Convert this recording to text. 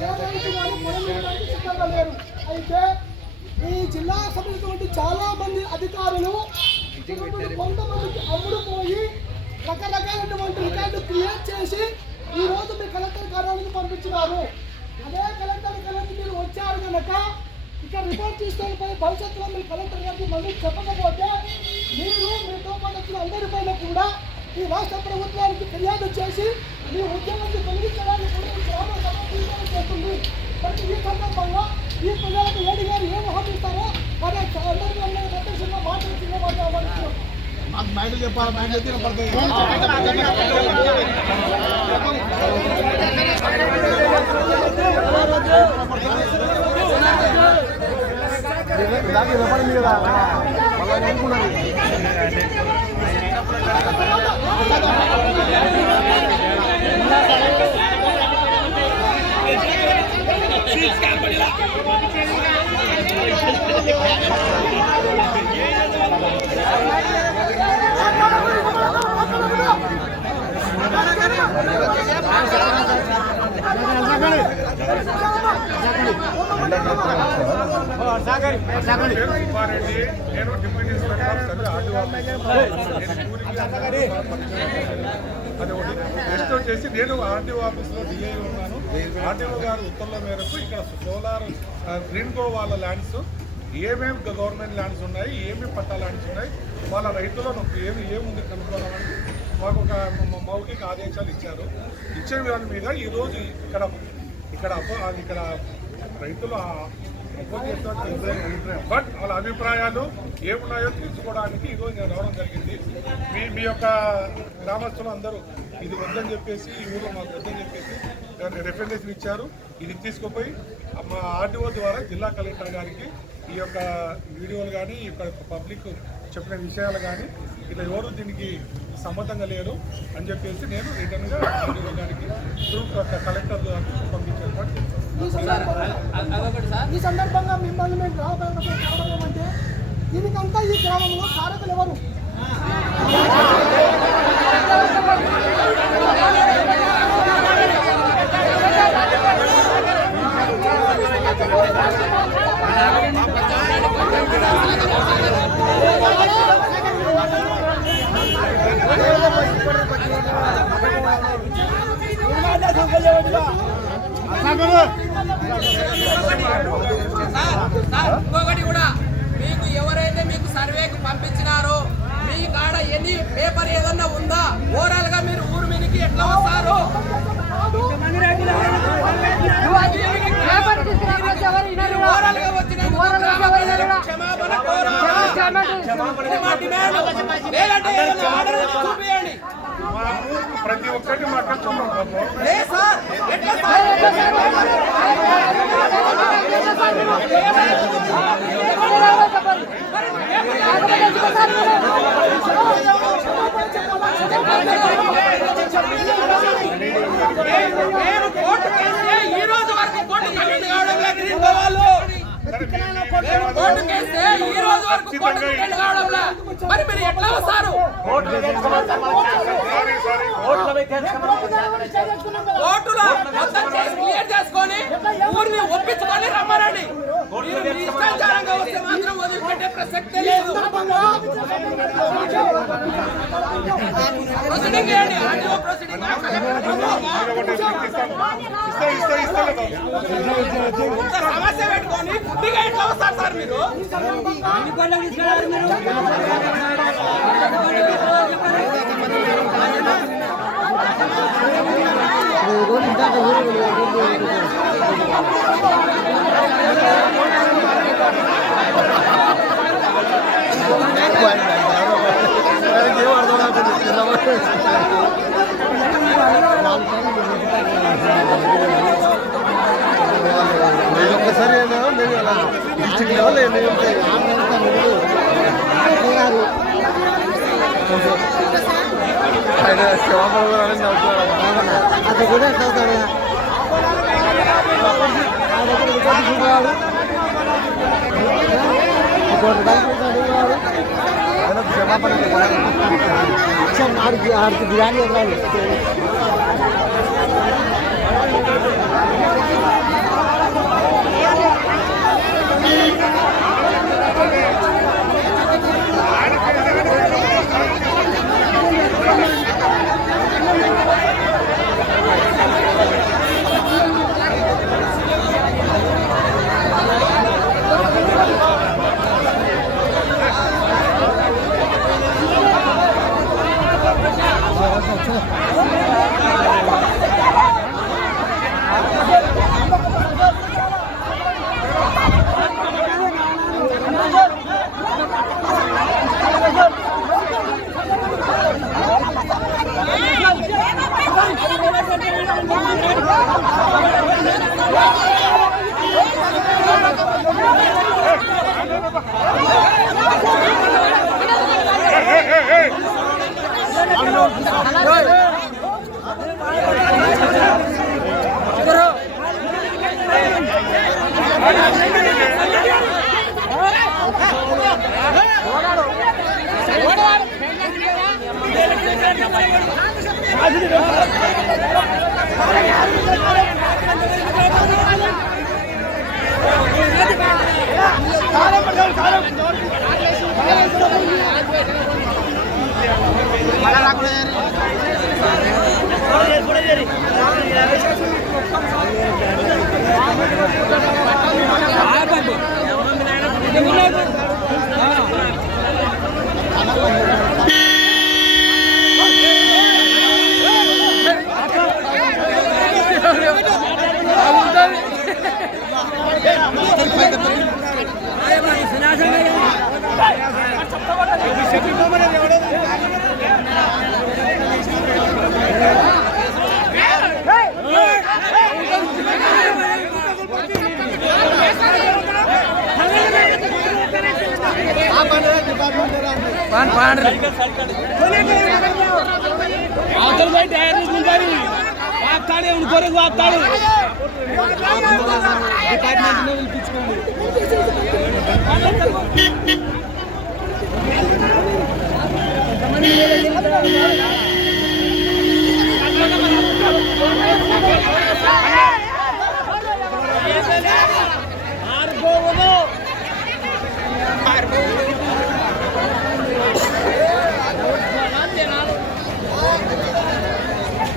సిద్ధంగా లేరు. అయితే ఈ జిల్లా సంబంధించినటువంటి చాలా మంది అధికారులు కొంతమందికి అమ్ముడుపోయి రకరకాలైనటువంటి రికార్డు క్రియేట్ చేసి ఈ రోజు మీ కలెక్టర్ కార్యాలయానికి పంపించినారు. అదే కలెక్టర్ మీరు వచ్చారు కనుక ఇక్కడ రిపోర్ట్ తీసుకొని భవిష్యత్తులో మీ కలెక్టర్ గారికి మళ్ళీ చెప్పకపోతే మీరు మీతో పాటు వచ్చిన అందరిపైన కూడా ఈ రాష్ట్ర ప్రభుత్వానికి ఫిర్యాదు చేసి మీ ఉద్యమాన్ని తొలగించడానికి కూడా గ్రామ సభ తీర్మానం చేస్తుంది. మరి ఈ సందర్భంగా ఈ ప్రజలకు ఏడి గారు ఏం హామీస్తారో మరి అందరికీ ప్రత్యక్షంగా మాట్లాడుతున్న మైండ్ చెప్పాలి మైండ్ పడుతుంది. నేను డిప్యూటీ ఇన్స్పెక్టర్ అది ఒకటి. నెక్స్ట్ వచ్చేసి నేను ఆర్టీఓ ఆఫీస్లో డిఐ ఉన్నాను. ఆర్టీఓ గారు ఉత్తర్వుల మేరకు ఇక్కడ సోలార్ గ్రీన్ గో వాళ్ళ ల్యాండ్స్ ఏమేమి గవర్నమెంట్ ల్యాండ్స్ ఉన్నాయి, ఏమేమి పట్టా ల్యాండ్స్ ఉన్నాయి, వాళ్ళ రైతులను ఏముంది కనుక్కోవాలని మాకు ఒక మౌఖిక ఆదేశాలు ఇచ్చారు. ఇచ్చే దాని మీద ఈరోజు ఇక్కడ రైతులు బట్ వాళ్ళ అభిప్రాయాలు ఏమున్నాయో తెలుసుకోవడానికి ఈరోజు నేను రావడం జరిగింది. మీ యొక్క గ్రామస్తులు అందరూ ఇది వద్దని చెప్పేసి ఈ ఊళ్ళో మాకు వద్దని చెప్పేసి రిప్రజెంటేషన్ ఇచ్చారు. ఇది తీసుకుపోయి మా ఆర్టీఓ ద్వారా జిల్లా కలెక్టర్ గారికి ఈ యొక్క వీడియోలు కానీ ఈ యొక్క పబ్లిక్ చెప్పిన విషయాలు కానీ ఇట్లా ఎవరు దీనికి సమ్మతంగా లేరు అని చెప్పేసి నేను రిటర్న్గా ఆర్టీఓ గారికి కలెక్టర్ గారికి పంపించాను. ఈ సందర్భంగా మిమ్మల్ని మేము కావడం అంటే దీనికంతా ఈ గ్రామంలో కారకులు ఎవరు? ఇంకొకటి కూడా మీకు ఎవరైతే మీకు సర్వేకి పంపించినారో మీ కాడ ఎన్ని పేపర్ ఏదన్నా ఉందా, ఓవరాల్ గా మీరు ఊరు మీదకి ఎట్లా వస్తారు? ప్రతి ఒక్కటి మాట్లాడుతున్నాం. ఈ రోజు వరకు కోర్టు కమిటీ కావడం లేదు. కోర్టు కేస్తే ఈ రోజు వరకు కోర్టు కమిటీ కావడం లేదు. మరి మీరు ఎట్లా వస్తారు? కోర్టులో మొత్తం చేసి క్లియర్ చేసుకొని ఊరిని ఒప్పించుకొని రమ్మనండి. ఇష్టాచారంగా వస్తే మాత్రం వదిలిపెట్టే ప్రసక్తే లేదు. ప్రొసీడింగ్ చేయండి. ఆర్టీఓ ప్రొసీడింగ్ సమస్య పెట్టుకొని బుద్ధిగా ఎట్లా వస్తారు సార్ మీరు? ఒక్కసారి డిస్ట్రిక్ట్ లెవెల్ ఆయన శివాపడం అది కూడా చదువుతాడు. క్షమాపణ ఆడికి బిర్యానీ ఇవ్వాలి. డిపార్ట్మెంట్